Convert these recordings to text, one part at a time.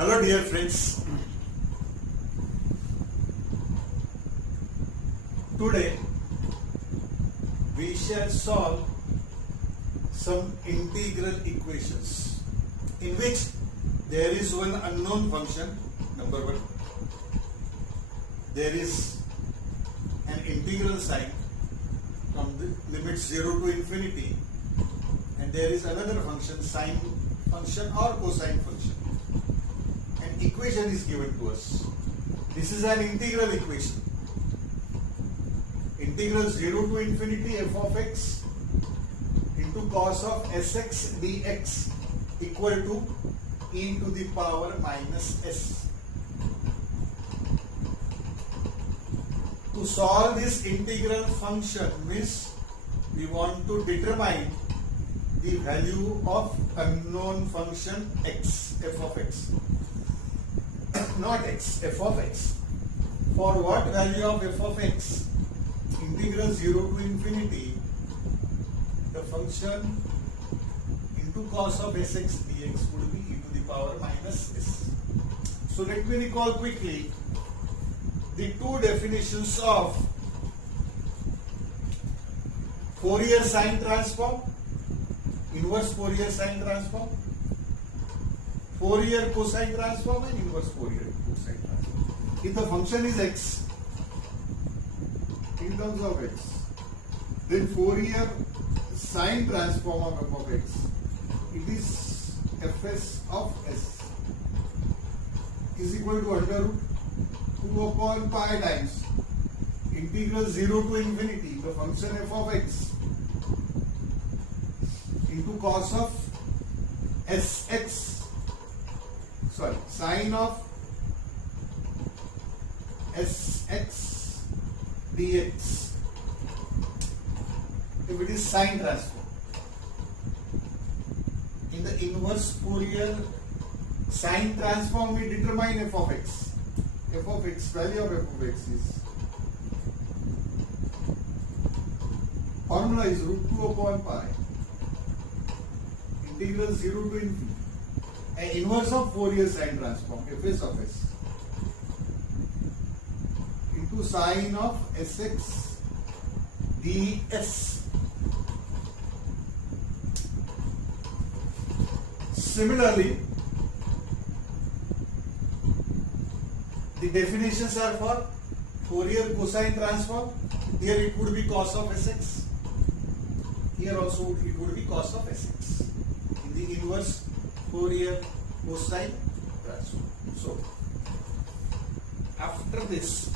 Hello dear friends. Today we shall solve some integral equations in which there is one unknown function, number one. There is an integral sign from the limit 0 to infinity, and there is another function, sine function or cosine function. An equation is given to us. This is an integral equation. Integral 0 to infinity f of x into cos of sx dx equal to e to the power minus s. To solve this integral function means we want to determine the value of unknown function x, f of x. Not x, f of x. For what value of f of x? Integral 0 to infinity, the function into cos of sx dx would be e to the power minus s. So let me recall quickly the two definitions of Fourier sine transform, inverse Fourier sine transform, Fourier cosine transform, and inverse Fourier cosine transform. If the function is x in terms of x, then Fourier sine transform of f of x, it is fs of s is equal to under root 2 upon pi times integral 0 to infinity the function f of x into cos of sine of sx dx if it is sine transform. In the inverse Fourier sine transform we determine f of x. F of x, value of f of x is, formula is root 2 upon pi integral 0 to infinity, an inverse of Fourier sine transform, fs of s into sine of sx ds. Similarly, the definitions are for Fourier cosine transform. Here it would be cos of sx. Here also it would be cos of sx in the inverse Fourier cosine transform. So, after this,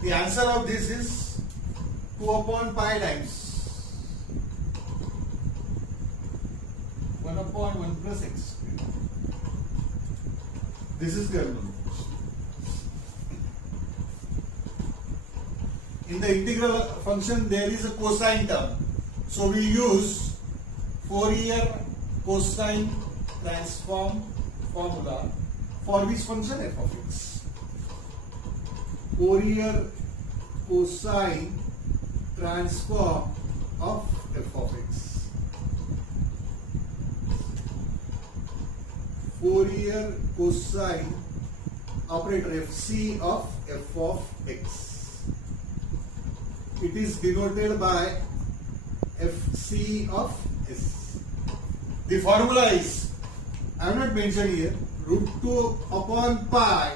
the answer of this is 2 upon pi times 1 upon 1 plus x. This is given. In the integral function there is a cosine term. So we use Fourier cosine transform formula for which function f of x. Fourier cosine transform of f of x. Fourier cosine operator fc of f of x. It is denoted by fc of s. The formula is, I have not mentioned here, root 2 upon pi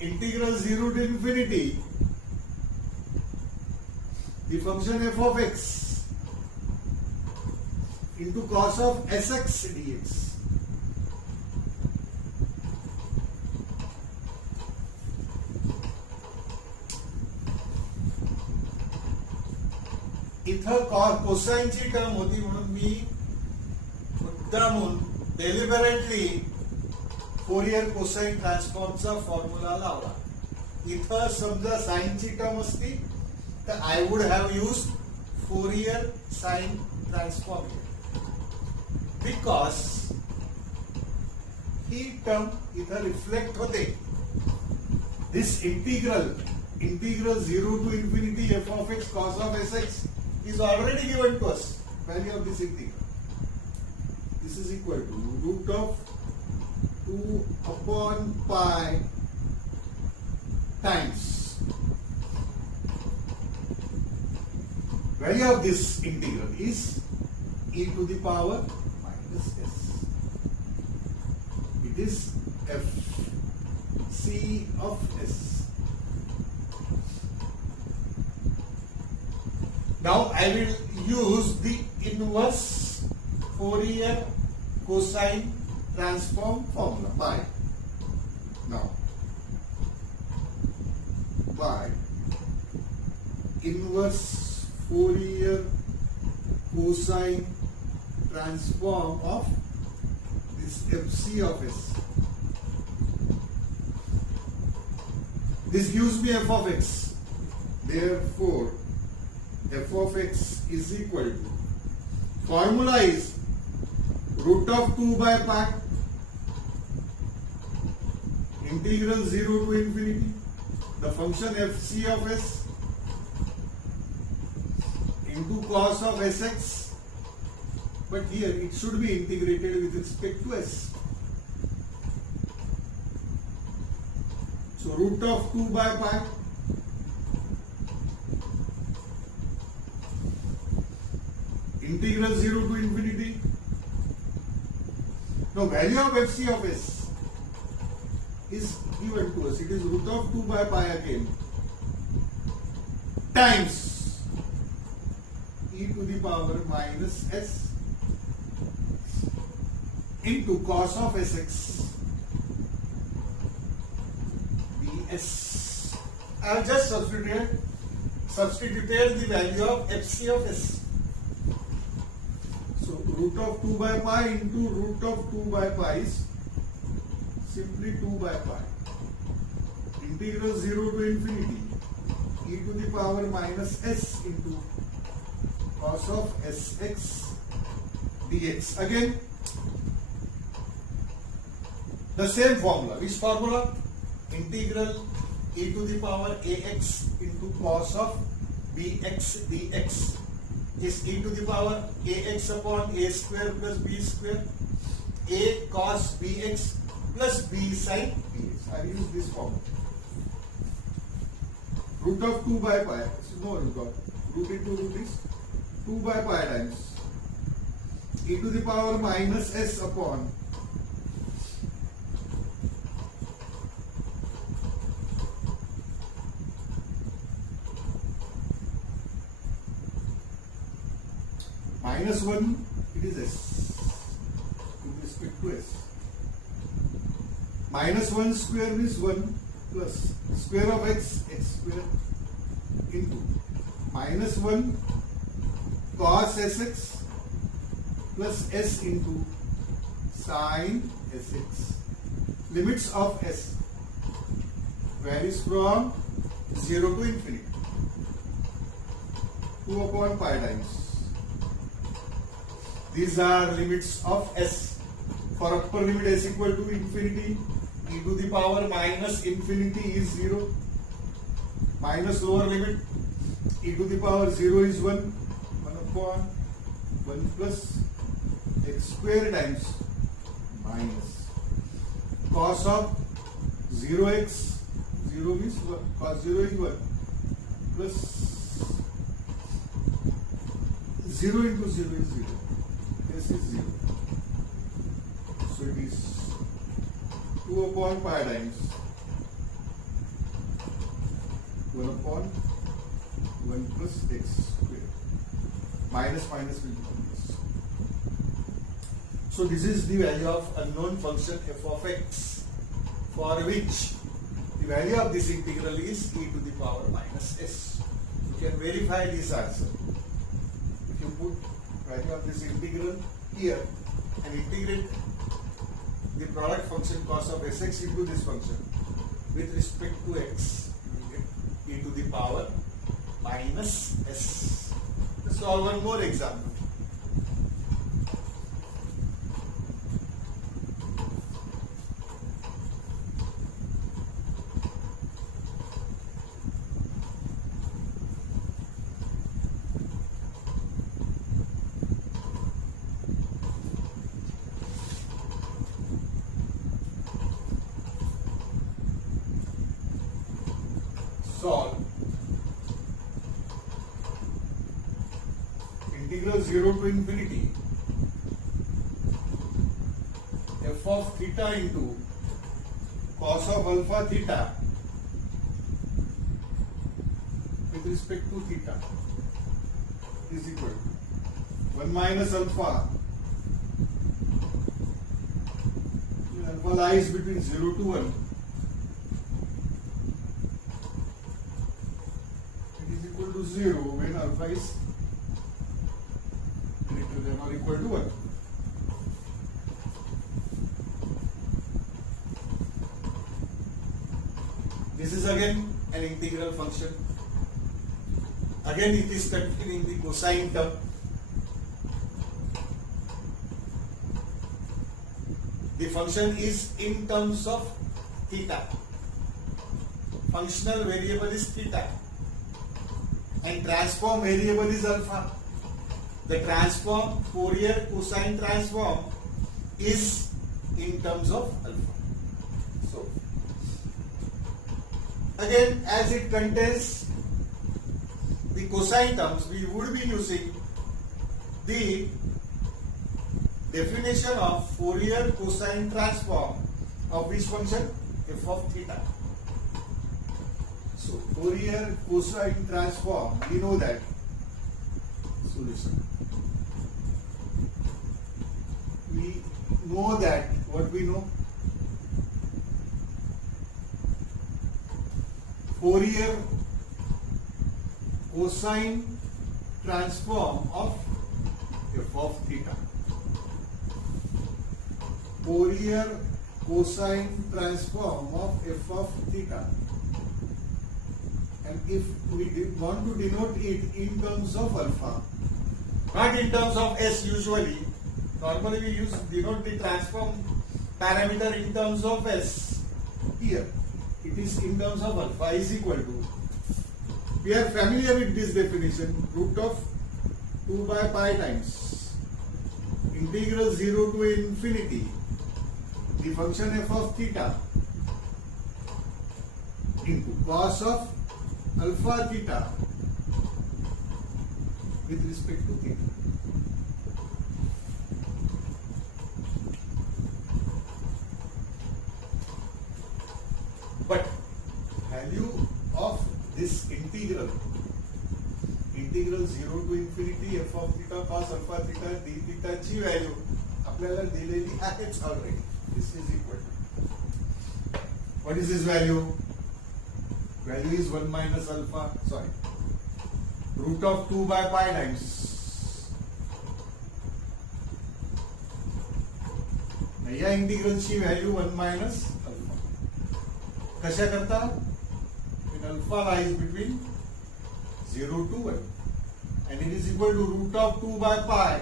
integral 0 to infinity the function f of x into cos of sx dx. इथं कोसाइनची term होती म्हणून मी मुद्दामून deliberately Fourier cosine ट्रान्सफॉर्मचा formula लावला. इथं समजा साइनची term असती तर I would have use Fourier sine transform because he term इथं रिफ्लेक्ट होते. This integral 0 to infinity f of x cos of sx is already given to us. Value of this integral. This is equal to root of 2 upon pi times value of this integral is e to the power minus s. It is f c of s. Now I will use the inverse Fourier cosine transform formula by inverse Fourier cosine transform of this fc of s. This gives me f of x. Therefore, f of x is equal to, formula is root of 2 by pi integral 0 to infinity the function fc of s into cos of sx, but here it should be integrated with respect to s. So root of 2 by pi integral 0 to infinity. Now value of fc of s is given to us. It is root of 2 by pi again times e to the power minus s into cos of sx ds. I have just substituted the value of fc of s. So root of 2 by pi into root of 2 by pi is simply 2 by pi integral 0 to infinity e to the power minus s into cos of sx dx. Again the same formula. Which formula? Integral e to the power ax into cos of bx dx is e to the power ax upon a square plus b square, a cos bx plus b sin bx. I use this formula. Root of 2 by pi, no root of, root into root is 2 by pi times e to the power minus s upon minus 1, it is s with respect to s. Minus 1 square is 1 plus square of x square into minus 1 cos sx plus s into sin sx. Limits of s varies from 0 to infinity. 2 upon pi times. These are limits of s. For upper limit s equal to infinity, e to the power minus infinity is 0. Minus lower limit, e to the power 0 is 1. 1 upon 1 plus x square times minus cos of 0x, 0 means 1, cos 0 is 1 plus 0 into 0 is 0. This is 0. So it is 2 upon pi times 1 upon 1 plus x square. Minus minus will become this. So this is the value of unknown function f of x, for which the value of this integral is e to the power minus s. You can verify this answer. If you put value of this integral here and integrate the product function cos of sx into this function with respect to x, you will get e to the power minus s. Let's solve one more example. integral 0 to infinity f of theta into cos of alpha theta with respect to theta is equal to 1 minus alpha. Alpha lies between 0 to 1. It is equal to 0 when alpha is greater than or equal to 1. This is again an integral function. Again it is containing the cosine term. The function is in terms of theta. Functional variable is theta and transform variable is alpha. The transform, Fourier cosine transform, is in terms of alpha. So again, as it contains the cosine terms, we would be using the definition of Fourier cosine transform of which function? F of theta. So Fourier cosine transform, we know that solution. We know that what we know? Fourier cosine transform of f of theta. Fourier cosine transform of f of theta. And if we want to denote it in terms of alpha, not in terms of s usually, normally we denote the transform parameter in terms of s. Here it is in terms of alpha is equal to, we are familiar with this definition, root of 2 by pi times integral 0 to infinity the function f of theta into cos of alpha theta with respect to theta. But value of this integral 0 to infinity f of theta cos alpha theta d theta ची value आपल्याला दिलेली आहेच already. This is equal to, what is this value? Value is 1 minus alpha, root of 2 by pi times या इंटिग्रलची value 1 minus alpha. कशा करता? When alpha lies between 0 to 1 and it is equal to root of 2 by pi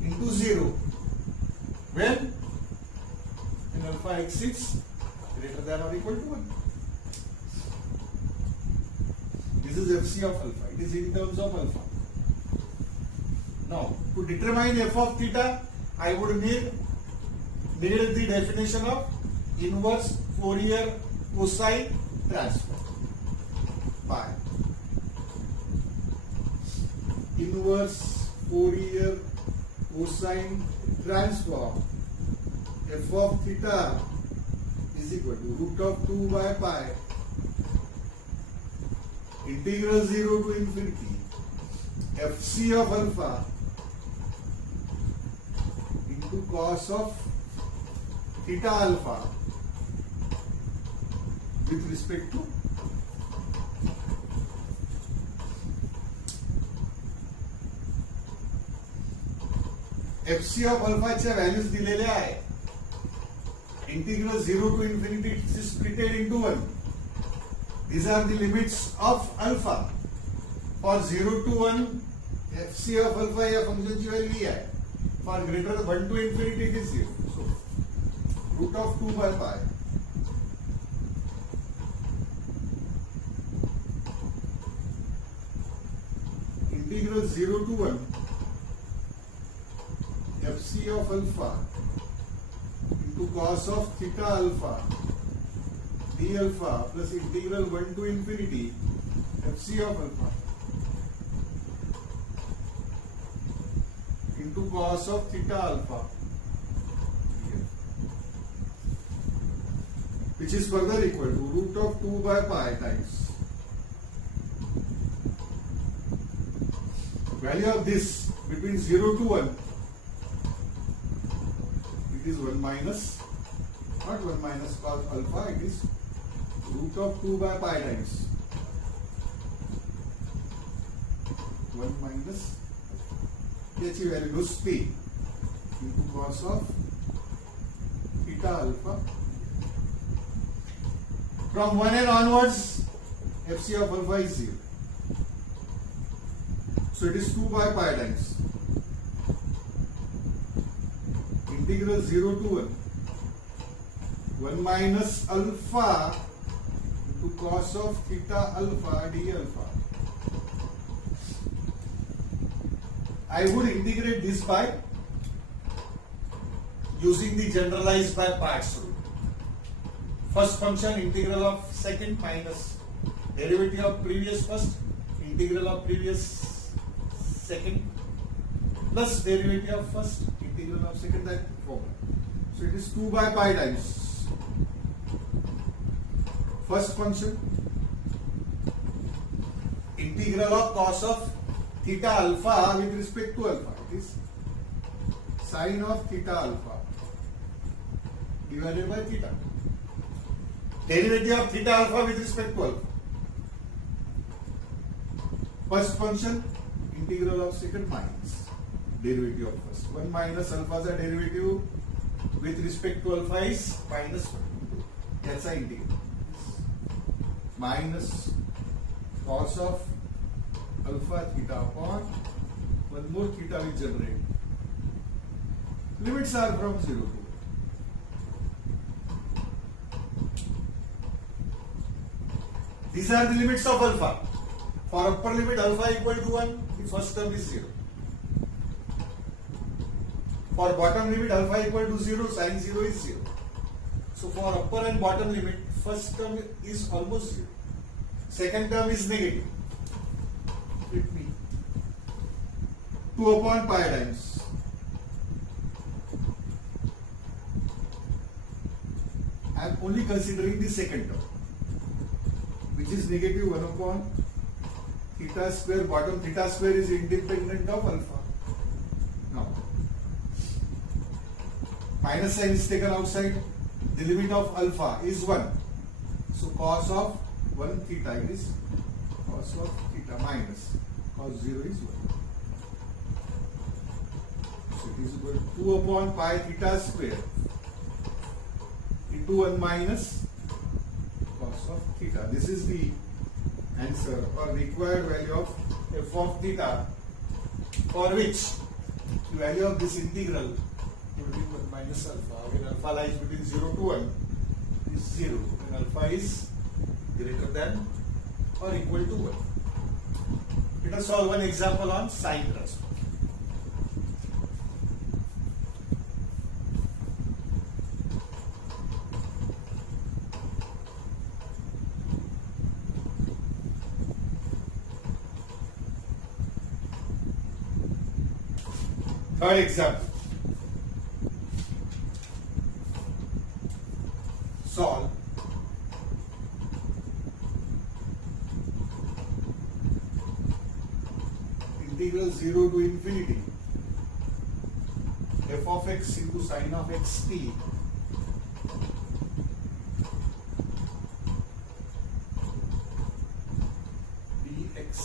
into 0 when alpha exceeds greater than or equal to 1. This is fc of alpha. It is in terms of alpha. Now, to determine f of theta, I would need the definition of inverse Fourier cosine transform. Pi. Inverse Fourier cosine transform f of theta is equal to root of 2 by pi integral 0 to infinity fc of alpha into cos of theta alpha with respect to fc of alpha च्या values दिलेल्या आहे. Integral 0 to infinity is splitted into 1. These are the limits of alpha. For 0 to 1, fc of alpha या function ची value आहे. For greater than 1 to infinity it is 0. So, root of 2 by pi integral 0 to 1 fc of alpha into cos of theta alpha d alpha plus integral 1 to infinity fc of alpha into cos of theta alpha, which is further equal to root of 2 by pi times value of this between 0 to 1. It is 1 minus, not 1 minus cos alpha, it is root of 2 by pi times 1 minus h value goes p into cos of theta alpha. From 1n onwards, fc of alpha is 0. So it is 2 by pi times integral 0 to 1 minus alpha into cos of theta alpha d alpha. I would integrate this by using the generalized by parts rule. First function integral of second minus derivative of previous first, integral of previous second, plus derivative of first, integral of second, that formula. So it is 2 by pi times first function integral of cos of theta alpha with respect to alpha. It is sine of theta alpha divided by theta. Derivative of theta alpha with respect to alpha. First function integral of second minus derivative of first. 1 minus alpha is a derivative with respect to alpha is minus 1. That's a integral. Minus cos of alpha theta upon one more theta will generate. Limits are from 0 to 1. These are the limits of alpha. For upper limit alpha equal to 1, the first term is 0. For bottom limit alpha equal to 0, sine 0 is 0. So for upper and bottom limit, first term is almost 0. Second term is negative. Let me 2 upon pi times I am only considering the second term, which is negative 1 upon theta square. Bottom theta square is independent of alpha. Now minus sign is taken outside. The limit of alpha is 1. So cos of 1 theta is cos of theta minus cos 0 is 1. So it is equal to 2 upon pi theta square into 1 minus cos of theta. This is the answer or required value of f of theta, for which the value of this integral will be 1 minus alpha. When alpha lies between 0 to 1 is 0. When alpha is greater than or equal to 1. Let us solve one example on sine transform. Third example. Solve integral 0 to infinity f of x into sine of xt dx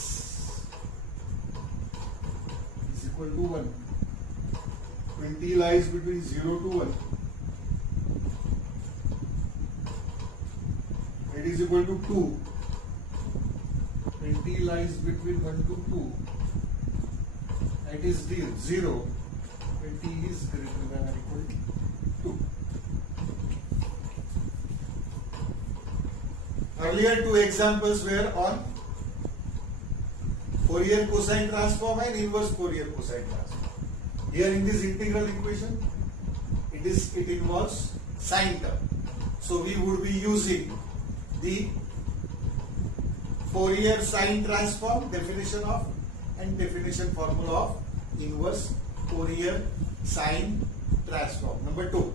is equal to 1. 20 lies between 0 to 1. It is equal to 2. 20 lies between 1 to 2. It is 0. 20 is greater than or equal to 2. Earlier two examples were on Fourier cosine transform and inverse Fourier cosine transform. Here in this integral equation, it involves sine term. So we would be using the Fourier sine transform definition of and definition formula of inverse Fourier sine transform. Number 2,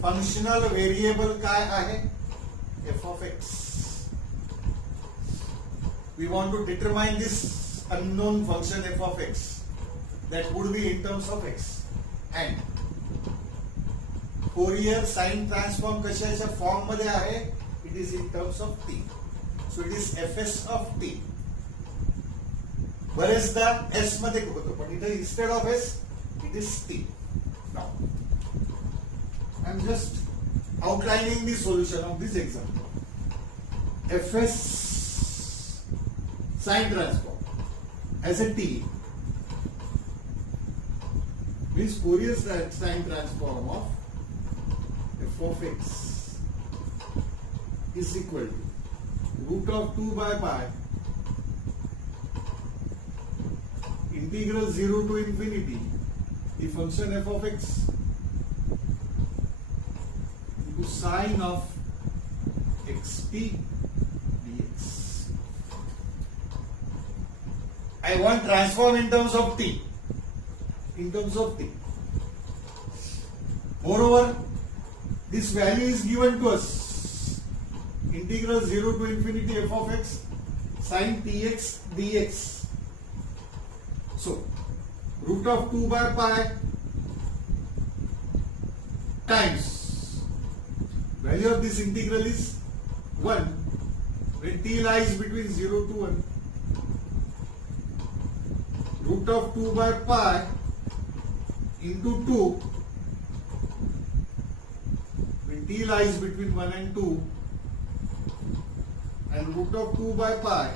functional variable काय आहे? F of x. We want to determine this unknown function f of x. That would be in terms of x. And Fourier sine transform कशाच्या form मध्ये आहे? It is in terms of t. So it is fs of t. बरेचदा s मध्ये होतो, पण इथे instead of s it is t. Now I am just outlining the solution of this example. Fs sine transform as a t means Fourier sine transform of f of x is equal to root of 2 by pi integral 0 to infinity the function f of x into sine of xt dx. I want transform in terms of t. In terms of t. Moreover, this value is given to us. Integral 0 to infinity f of x sine tx dx. So, root of 2 by pi times value of this integral is 1 when t lies between 0 to 1. Root of 2 by pi into 2 when t lies between 1 and 2, and root of 2 by pi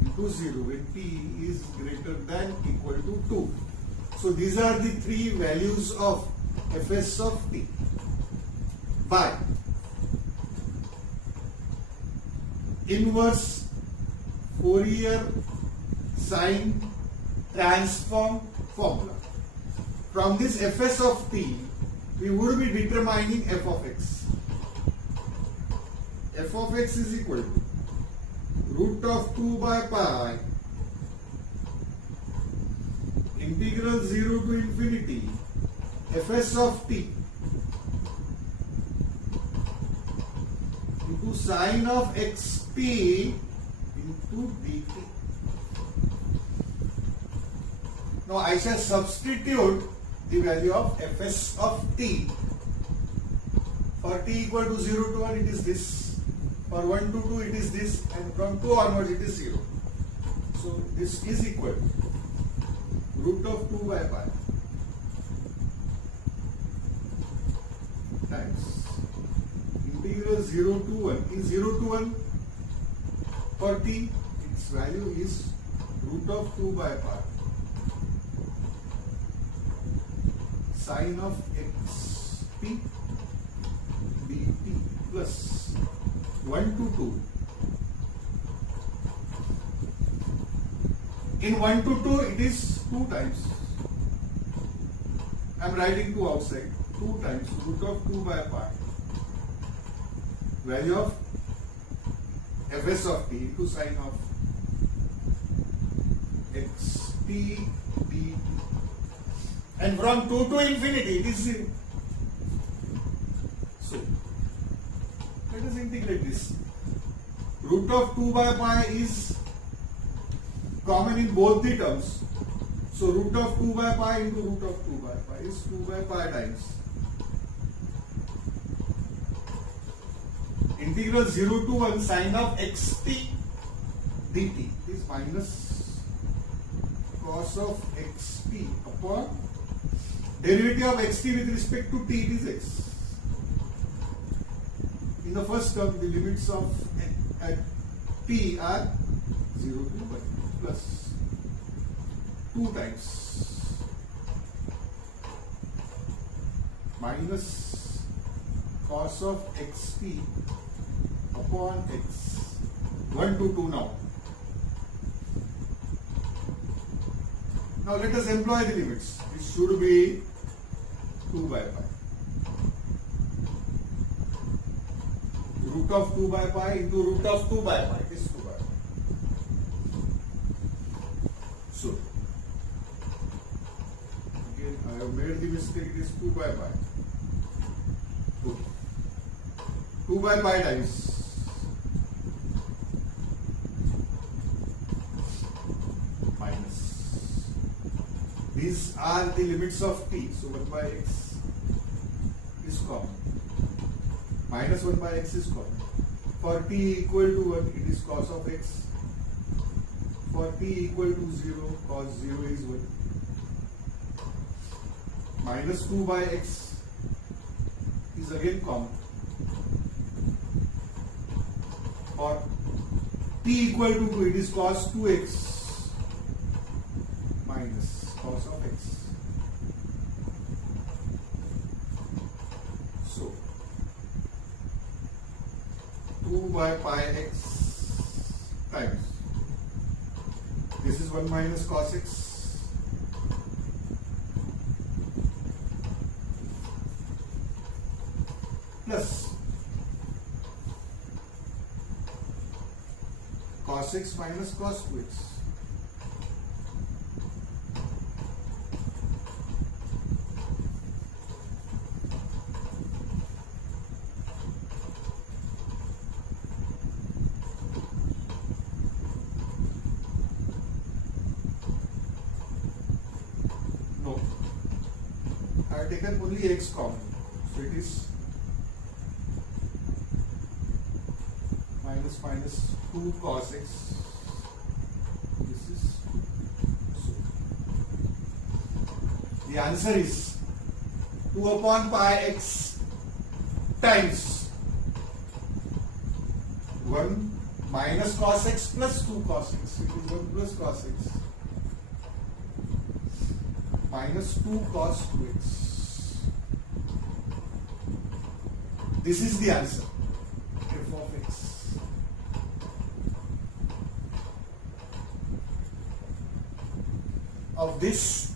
into 0 when t is greater than equal to 2. So these are the three values of fs of t. By inverse Fourier sine transform formula. From this fs of t, we would be determining f of x. F of x is equal to root of 2 by pi integral 0 to infinity fs of t into sine of xt into dt. Now I shall substitute the value of fs of t. For t equal to 0 to 1 it is this. For 1 to 2 it is this, and from 2 onwards it is 0. So this is equal to root of 2 by pi times integral 0 to 1. In 0 to 1 for t, its value is root of 2 by pi sine of xt dt plus 1 to 2. In 1 to 2 it is 2 times. I am writing 2 outside. 2 times root of 2 by pi value of fs of t into sine of xt dt. And from 2 to infinity it is 0. So let us integrate this. Root of 2 by pi is common in both the terms. So root of 2 by pi into root of 2 by pi is 2 by pi times integral 0 to 1 sine of xt dt is minus cos of xt upon derivative of xt with respect to t, it is x. In the first term, the limits of at t are 0 to 1 plus 2 times minus cos of xt upon x. 1 to 2 now. Now let us employ the limits. It should be 2 by pi. Root of 2 by pi into root of 2 by pi is 2 by pi. So have made the mistake. It is 2 by pi. 2 by pi times minus. These are the limits of t. So 1 by x is common. Minus 1 by x is common. For t equal to 1, it is cos of x. For t equal to 0, cos 0 is 1. Minus 2 by x is again common. For t equal to 2, it is cos 2x minus cos of x. So 2 by pi x times, this is 1 minus cos x plus cos x minus cos 2x. No, I have taken only x common, so it is minus 2 cos x. This is 2. So the answer is 2 upon pi x times 1 minus cos x plus 2 cos x. It is 1 plus cos x minus 2 cos 2x. This is the answer. F of x. Of this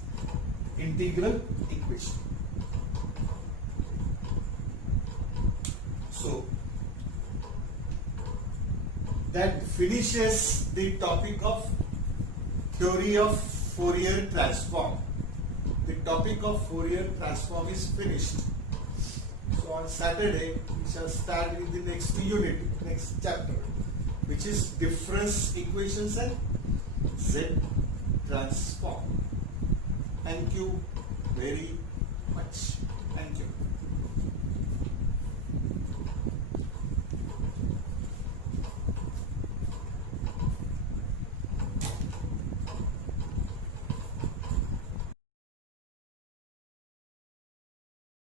integral equation. So that finishes the topic of theory of Fourier transform. The topic of Fourier transform is finished. So on Saturday we shall start with the next unit, next chapter, which is difference equations and Z transform. Thank you very